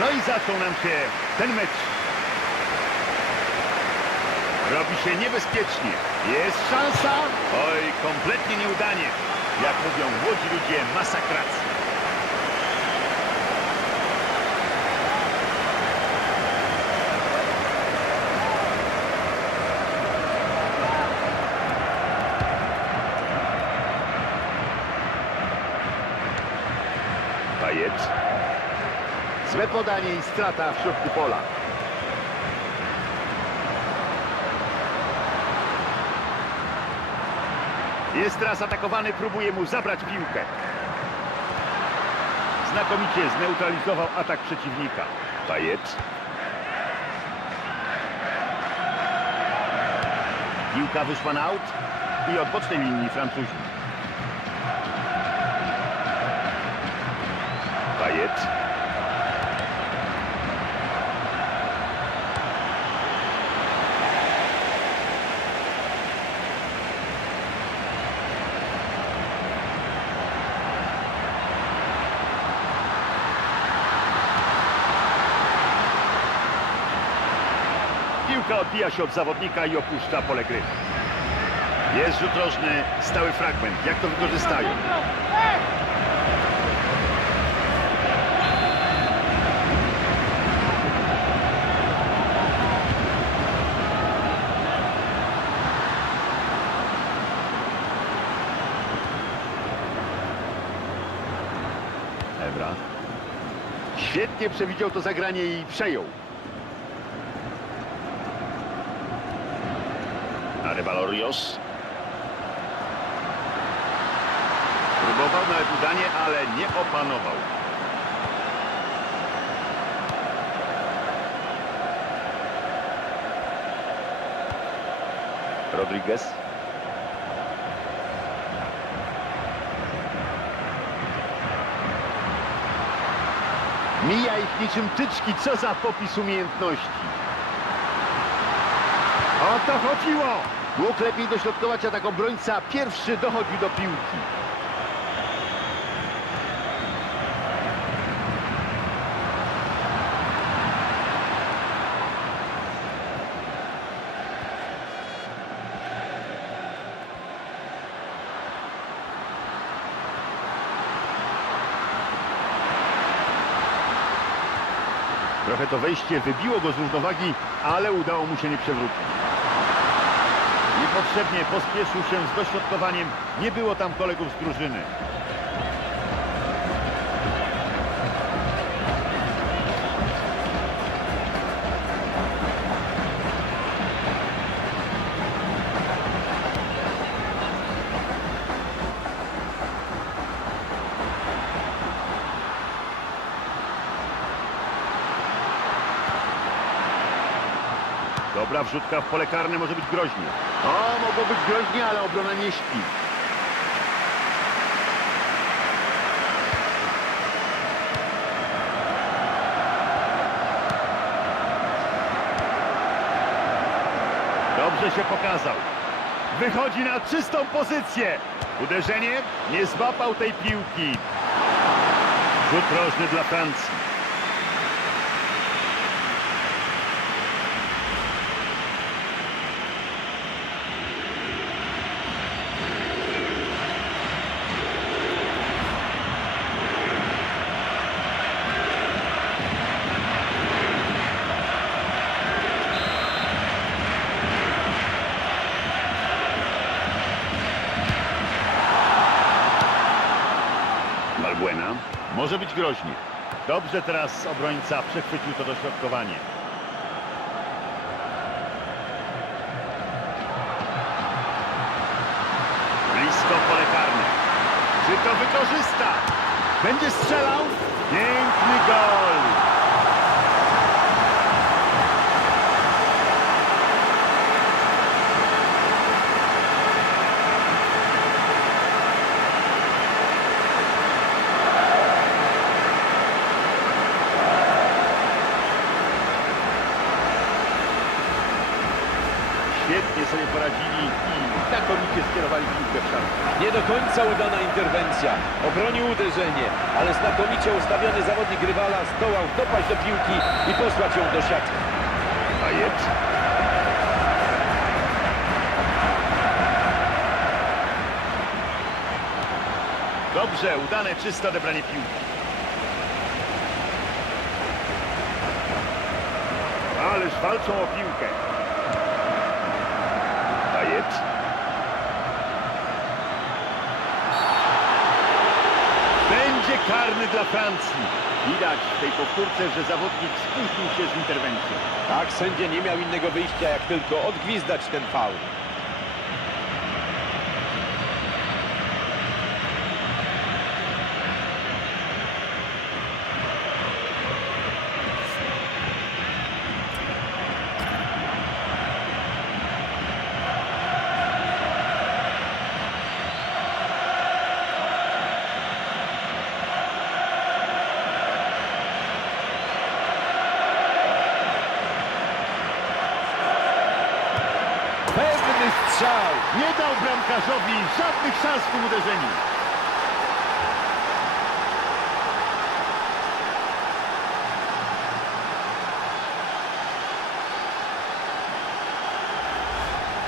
No i zaczął nam się ten mecz. Robi się niebezpiecznie. Jest szansa. Oj, kompletnie nieudanie. Jak mówią młodzi ludzie, masakracja. Pajet. Złe podanie i strata w środku pola. Jest teraz atakowany, próbuje mu zabrać piłkę. Znakomicie zneutralizował atak przeciwnika. Pajet. Piłka wyszła na aut i od bocznej linii Francuzi. Pajet. Piłka odbija się od zawodnika i opuszcza pole gry. Jest rzut rożny, stały fragment. Jak to wykorzystają? Ebra. Świetnie przewidział to zagranie i przejął. Arevalorios. Próbował nawet udanie, ale nie opanował. Rodriguez. Mija ich niczym tyczki, co za popis umiejętności. O to chodziło! Mógł lepiej dośrodkować, a tak obrońca pierwszy dochodził do piłki. Trochę to wejście wybiło go z równowagi, ale udało mu się nie przewrócić. Niepotrzebnie pospieszył się z dośrodkowaniem. Nie było tam kolegów z drużyny. Dobra wrzutka w pole karne może być groźnie. O, mogło być groźnie, ale obrona nie śpi. Dobrze się pokazał. Wychodzi na czystą pozycję. Uderzenie nie złapał tej piłki. Rzut rożny dla Francji. Może być groźnie. Dobrze teraz obrońca przechwycił to dośrodkowanie. Blisko pole karne. Czy to wykorzysta? Będzie strzelał? Piękny gol! Świetnie sobie poradzili i skierowali piłkę w. Nie do końca udana interwencja. Obronił uderzenie, ale znakomicie ustawiony zawodnik rywala zdołał dopaść do piłki i posłać ją do siatki. Pajet. Dobrze, udane czyste odebranie piłki. Ależ walczą o piłkę. Pajet. Dla Francji. Widać w tej powtórce, że zawodnik spóźnił się z interwencją. Tak, sędzia nie miał innego wyjścia, jak tylko odgwizdać ten faul. Strzał! Nie dał bramkarzowi żadnych szans w uderzeniu.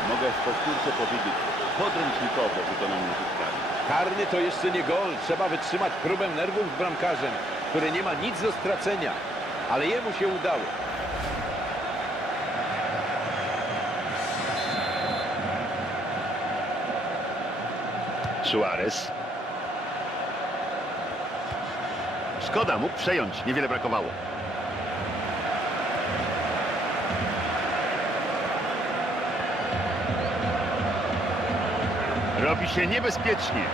Mogę w powtórce powiedzieć, podręcznikowo wykonany rzut karny. Karny to jeszcze nie gol. Trzeba wytrzymać próbę nerwów z bramkarzem, który nie ma nic do stracenia. Ale jemu się udało. Suarez. Szkoda, mógł przejąć, niewiele brakowało. Robi się niebezpiecznie.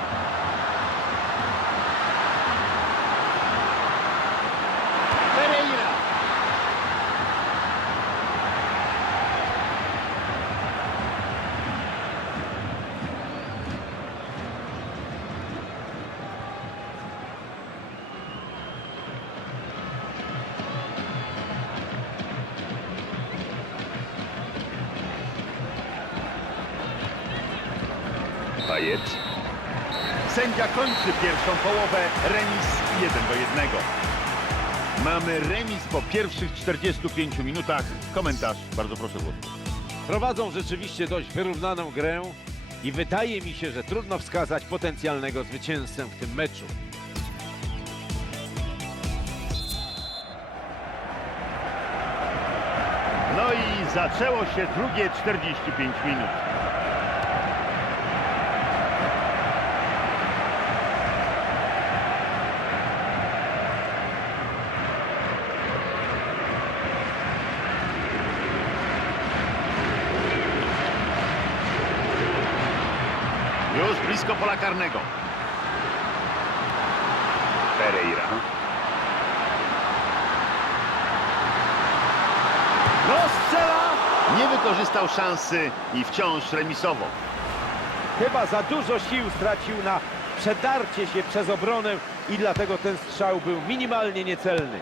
Sędzia kończy pierwszą połowę. Remis 1 do 1. Mamy remis po pierwszych 45 minutach. Komentarz, bardzo proszę Włodku. Prowadzą rzeczywiście dość wyrównaną grę i wydaje mi się, że trudno wskazać potencjalnego zwycięzcę w tym meczu. No i zaczęło się drugie 45 minut. Już blisko pola karnego. Pereira. No strzela! Nie wykorzystał szansy i wciąż remisowo. Chyba za dużo sił stracił na przedarcie się przez obronę i dlatego ten strzał był minimalnie niecelny.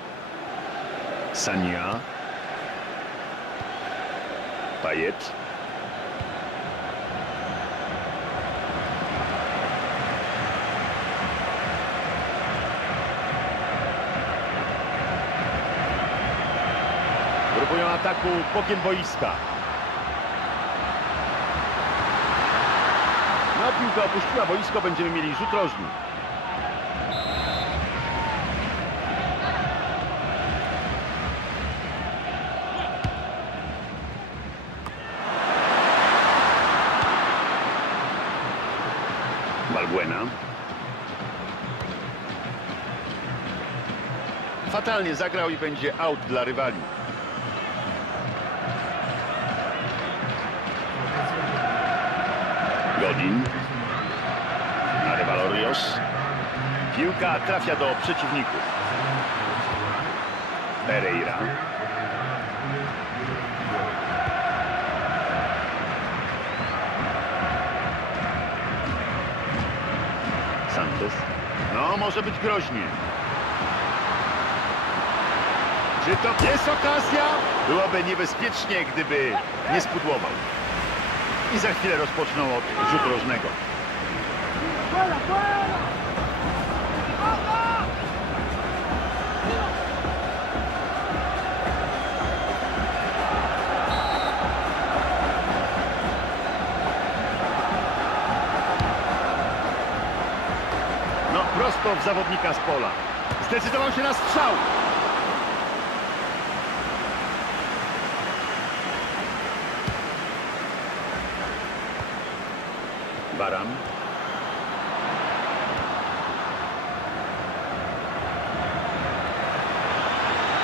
Sania. Pajet. Ataku bokiem boiska. No, piłka opuściła boisko, będziemy mieli rzut rożny. Balbuena. Fatalnie zagrał i będzie out dla rywali. Godin. Arevalorios. Piłka trafia do przeciwników. Pereira. Sanchez. No, może być groźnie. Czy to jest okazja? Byłoby niebezpiecznie, gdyby nie spudłował. I za chwilę rozpoczną od rzutu rożnego. No, prosto w zawodnika z pola. Zdecydował się na strzał. Baran.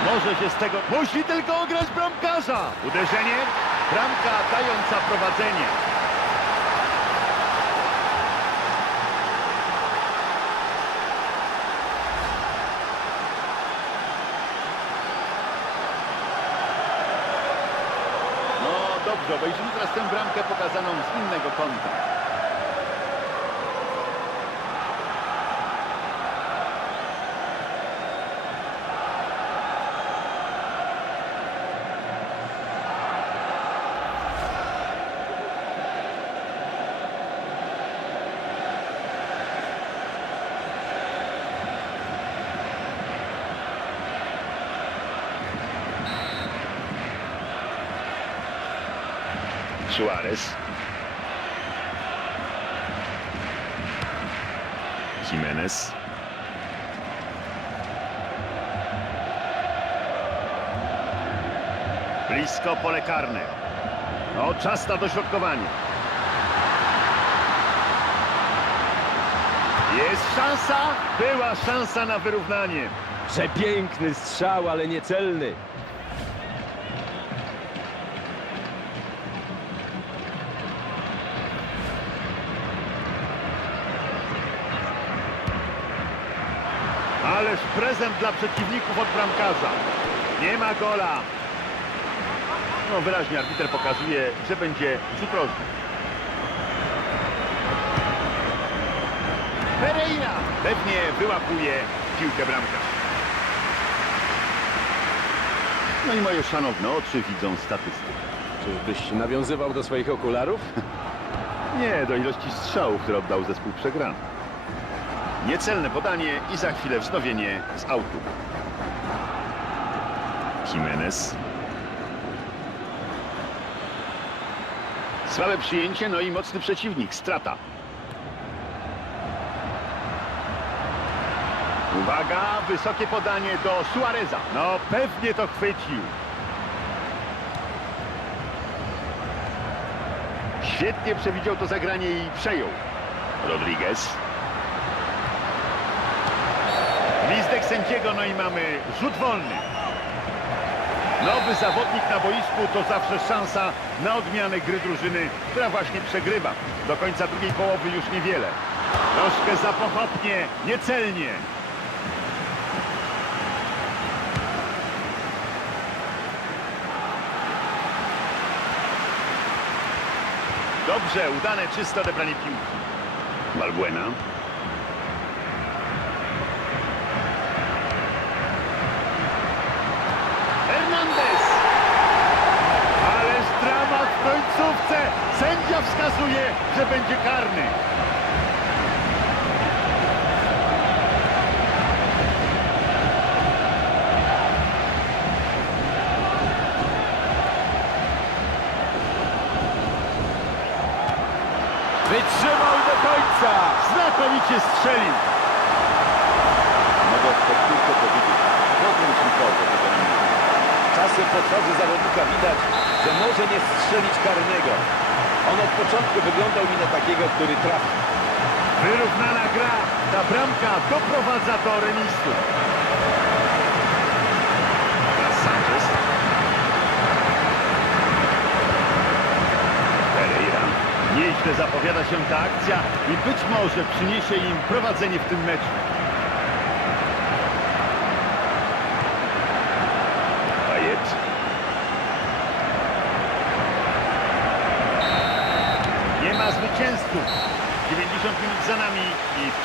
Może się z tego... Musi tylko ograć bramkarza! Uderzenie, bramka dająca prowadzenie. No dobrze, obejrzymy teraz tę bramkę pokazaną z innego kąta. Suarez. Jimenez. Blisko pole karne. No, czas na dośrodkowanie. Jest szansa, była szansa na wyrównanie. Przepiękny strzał, ale niecelny. Ależ prezent dla przeciwników od bramkarza. Nie ma gola. No wyraźnie arbiter pokazuje, że będzie rzut rożny. Pereira pewnie wyłapuje piłkę bramkarz. No i moje szanowne oczy widzą statystykę. Czyżbyś nawiązywał do swoich okularów? Nie, do ilości strzałów, które oddał zespół przegrany. Niecelne podanie i za chwilę wznowienie z autu. Jimenez. Słabe przyjęcie, no i mocny przeciwnik. Strata. Uwaga, wysokie podanie do Suareza. No pewnie to chwycił. Świetnie przewidział to zagranie i przejął. Rodriguez. Gwizdek sędziego, no i mamy rzut wolny. Nowy zawodnik na boisku to zawsze szansa na odmianę gry drużyny, która właśnie przegrywa. Do końca drugiej połowy już niewiele. Troszkę za pochopnie, niecelnie. Dobrze, udane, czyste odebranie piłki. Balbuena. Hernandez! Ależ dramat w końcówce! Sędzia wskazuje, że będzie karny. Wytrzymał do końca! Znakomicie strzelił. Mogę w powtórce powiedzieć, wykonanie. Czasem po twarzy zawodnika widać, że może nie strzelić karnego. On od początku wyglądał mi na takiego, który trafi. Wyrównana gra. Ta bramka doprowadza do remisu. Pereira. Nieźle zapowiada się ta akcja i być może przyniesie im prowadzenie w tym meczu.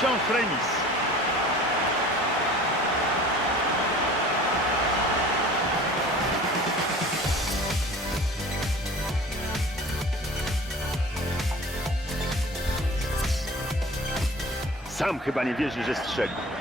wciąż remis. Sam chyba nie wierzy, że strzelił.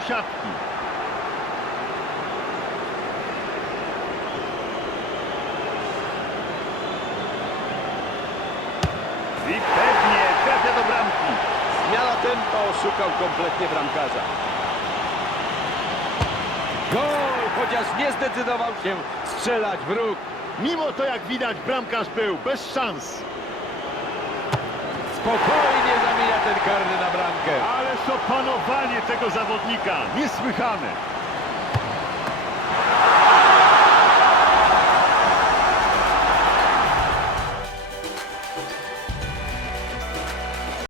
Do siatki. I pewnie trafia do bramki. Zmiana tempa oszukał kompletnie bramkarza. Gol, chociaż nie zdecydował się strzelać w róg. Mimo to, jak widać, bramkarz był bez szans. Spokojnie ten karny na bramkę. Ależ opanowanie tego zawodnika, niesłychane.